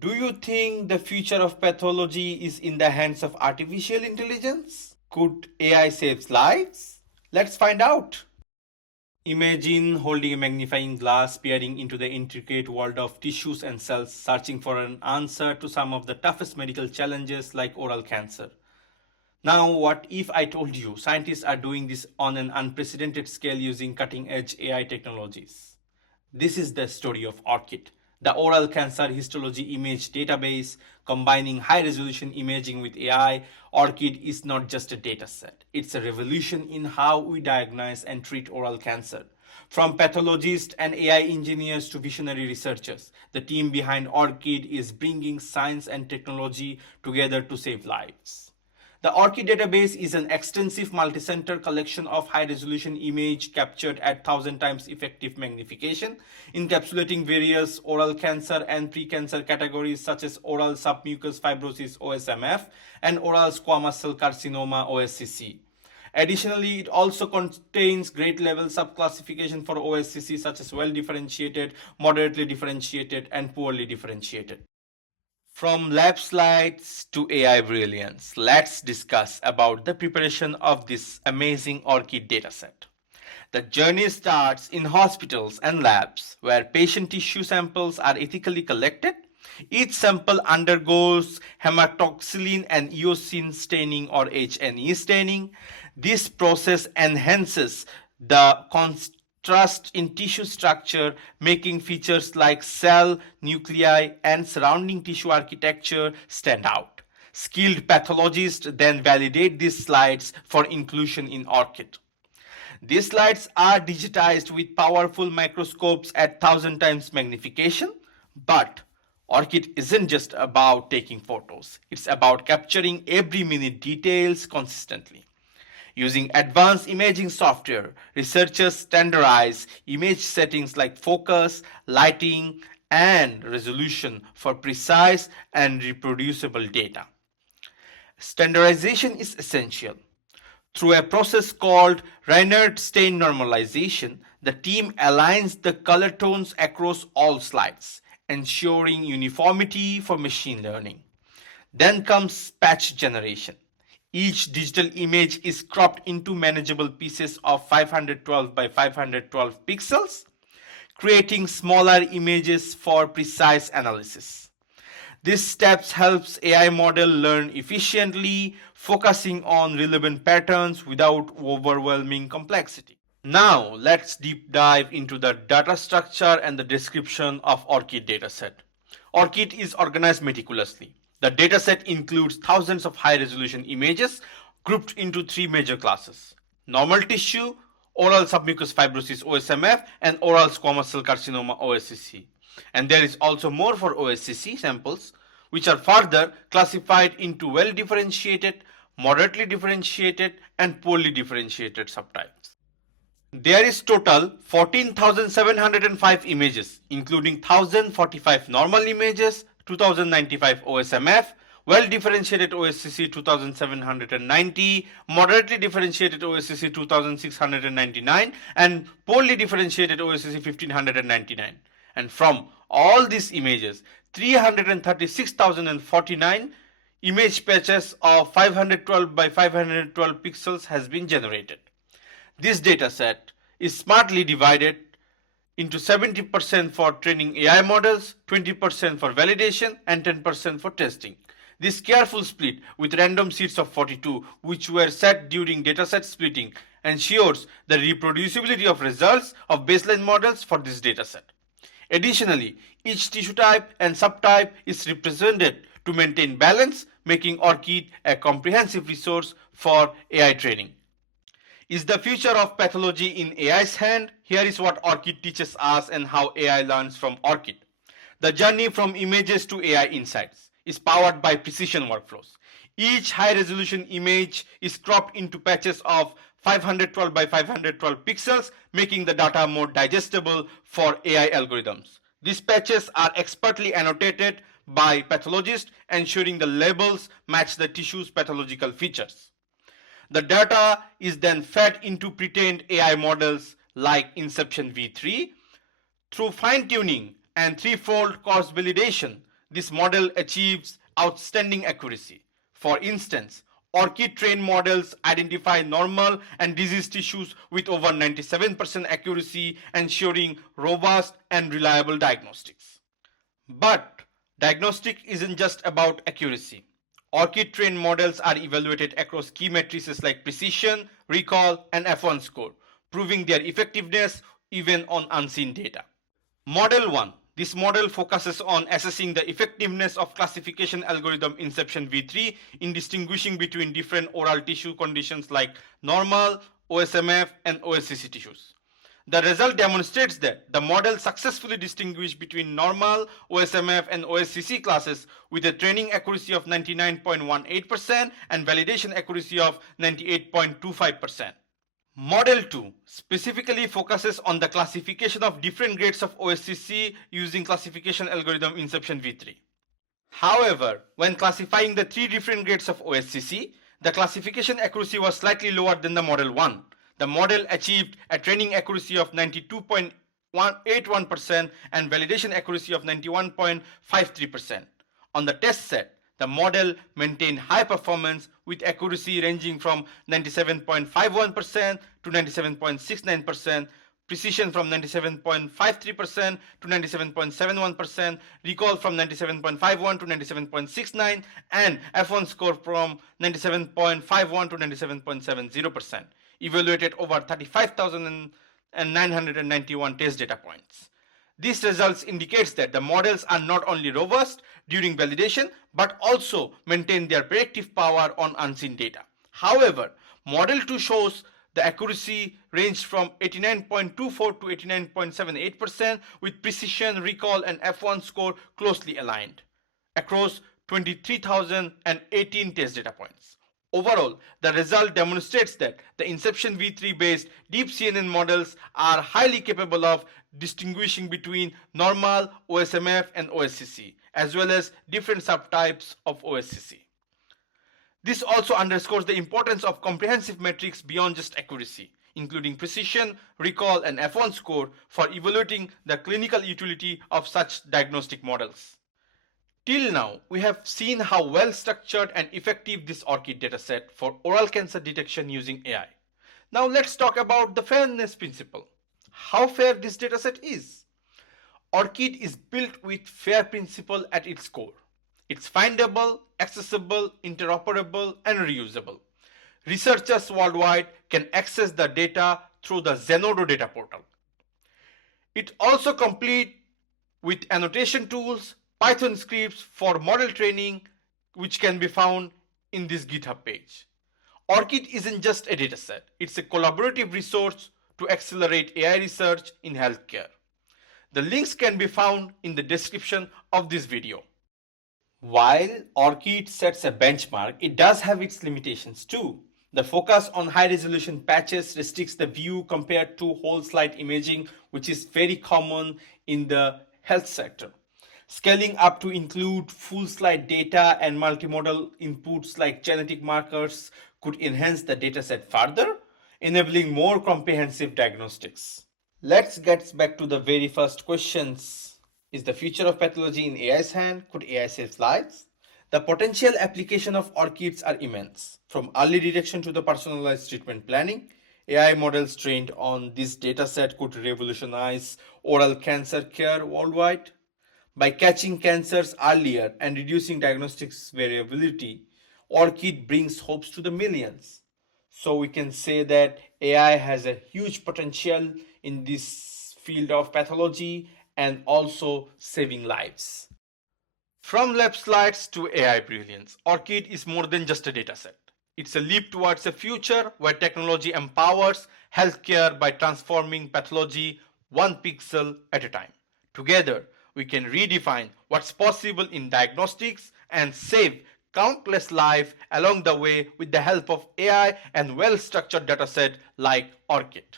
Do you think the future of pathology is in the hands of artificial intelligence? Could AI save lives? Let's find out. Imagine holding a magnifying glass, peering into the intricate world of tissues and cells, searching for an answer to some of the toughest medical challenges like oral cancer. Now, what if I told you scientists are doing this on an unprecedented scale using cutting edge AI technologies? This is the story of ORCHID, the oral cancer histology image database combining high resolution imaging with AI. ORCHID is not just a data set, it's a revolution in how we diagnose and treat oral cancer. From pathologists and AI engineers to visionary researchers, the team behind ORCHID is bringing science and technology together to save lives. The ORCHID database is an extensive multi-center collection of high-resolution image captured at 1,000 times effective magnification, encapsulating various oral cancer and pre-cancer categories such as oral submucous fibrosis (OSMF) and oral squamous cell carcinoma (OSCC). Additionally, it also contains grade-level subclassification for OSCC such as well-differentiated, moderately differentiated, and poorly differentiated. From lab slides to AI brilliance, let's discuss about the preparation of this amazing ORCHID dataset. The journey starts in hospitals and labs where patient tissue samples are ethically collected. Each sample undergoes hematoxylin and eosin staining or H&E staining. This process enhances the trust in tissue structure, making features like cell, nuclei, and surrounding tissue architecture stand out. Skilled pathologists then validate these slides for inclusion in ORCHID. These slides are digitized with powerful microscopes at 1,000 times magnification, but ORCHID isn't just about taking photos. It's about capturing every minute details consistently. Using advanced imaging software, researchers standardize image settings like focus, lighting, and resolution for precise and reproducible data. Standardization is essential. Through a process called Reinhardt stain normalization, the team aligns the color tones across all slides, ensuring uniformity for machine learning. Then comes patch generation. Each digital image is cropped into manageable pieces of 512 by 512 pixels, creating smaller images for precise analysis. This step helps AI model learn efficiently, focusing on relevant patterns without overwhelming complexity. Now, let's deep dive into the data structure and the description of ORCHID dataset. ORCHID is organized meticulously. The dataset includes thousands of high-resolution images grouped into three major classes: normal tissue, oral submucous fibrosis (OSMF), and oral squamous cell carcinoma (OSCC). And there is also more for OSCC samples, which are further classified into well-differentiated, moderately differentiated, and poorly differentiated subtypes. There is total 14,705 images, including 1,045 normal images, 2095 OSMF, well-differentiated OSCC 2790, moderately differentiated OSCC 2699, and poorly differentiated OSCC 1599. And from all these images, 336,049 image patches of 512 by 512 pixels has been generated. This dataset is smartly divided into 70% for training AI models, 20% for validation, and 10% for testing. This careful split with random seeds of 42, which were set during dataset splitting, ensures the reproducibility of results of baseline models for this dataset. Additionally, each tissue type and subtype is represented to maintain balance, making ORCHID a comprehensive resource for AI training. Is the future of pathology in AI's hand? Here is what ORCHID teaches us and how AI learns from ORCHID. The journey from images to AI insights is powered by precision workflows. Each high-resolution image is cropped into patches of 512 by 512 pixels, making the data more digestible for AI algorithms. These patches are expertly annotated by pathologists, ensuring the labels match the tissue's pathological features. The data is then fed into pre-trained AI models like Inception v3. Through fine-tuning and threefold cross-validation, this model achieves outstanding accuracy. For instance, ORCHID trained models identify normal and diseased tissues with over 97% accuracy, ensuring robust and reliable diagnostics. But diagnostic isn't just about accuracy. ORCHID trained models are evaluated across key matrices like precision, recall, and F1 score, proving their effectiveness even on unseen data. Model 1. This model focuses on assessing the effectiveness of classification algorithm Inception V3 in distinguishing between different oral tissue conditions like normal, OSMF, and OSCC tissues. The result demonstrates that the model successfully distinguished between normal, OSMF, and OSCC classes with a training accuracy of 99.18% and validation accuracy of 98.25%. Model 2 specifically focuses on the classification of different grades of OSCC using classification algorithm Inception V3. However, when classifying the three different grades of OSCC, the classification accuracy was slightly lower than the Model 1. The model achieved a training accuracy of 92.81% and validation accuracy of 91.53%. On the test set, the model maintained high performance with accuracy ranging from 97.51% to 97.69%, precision from 97.53% to 97.71%, recall from 97.51 to 97.69, and F1 score from 97.51 to 97.70%, evaluated over 35,991 test data points. These results indicates that the models are not only robust during validation but also maintain their predictive power on unseen data. However, Model 2 shows the accuracy ranged from 89.24 to 89.78% with precision, recall, and F1 score closely aligned across 23,018 test data points. Overall, the result demonstrates that the Inception V3 based deep CNN models are highly capable of distinguishing between normal, OSMF, and OSCC, as well as different subtypes of OSCC. This also underscores the importance of comprehensive metrics beyond just accuracy, including precision, recall, and F1 score for evaluating the clinical utility of such diagnostic models. Till now, we have seen how well structured and effective this ORCHID dataset for oral cancer detection using AI. Now let's talk about the FAIR-ness principle. How fair this dataset is. ORCHID is built with FAIR principle at its core. It's findable, accessible, interoperable, and reusable. Researchers worldwide can access the data through the Zenodo data portal. It also complete with annotation tools, Python scripts for model training, which can be found in this GitHub page. ORCHID isn't just a dataset, it's a collaborative resource to accelerate AI research in healthcare. The links can be found in the description of this video. While ORCHID sets a benchmark, it does have its limitations too. The focus on high-resolution patches restricts the view compared to whole slide imaging, which is very common in the health sector. Scaling up to include full slide data and multimodal inputs like genetic markers could enhance the dataset further, enabling more comprehensive diagnostics. Let's get back to the very first questions. Is the future of pathology in AI's hand? Could AI save lives? The potential application of ORCHIDs are immense. From early detection to the personalized treatment planning, AI models trained on this dataset could revolutionize oral cancer care worldwide. By catching cancers earlier and reducing diagnostics variability, ORCHID brings hopes to the millions. So we can say that AI has a huge potential in this field of pathology and also saving lives. From lab slides to AI brilliance, ORCHID is more than just a dataset. It's a leap towards a future where technology empowers healthcare by transforming pathology one pixel at a time. Together, we can redefine what's possible in diagnostics and save countless lives along the way with the help of AI and well-structured dataset like ORCHID.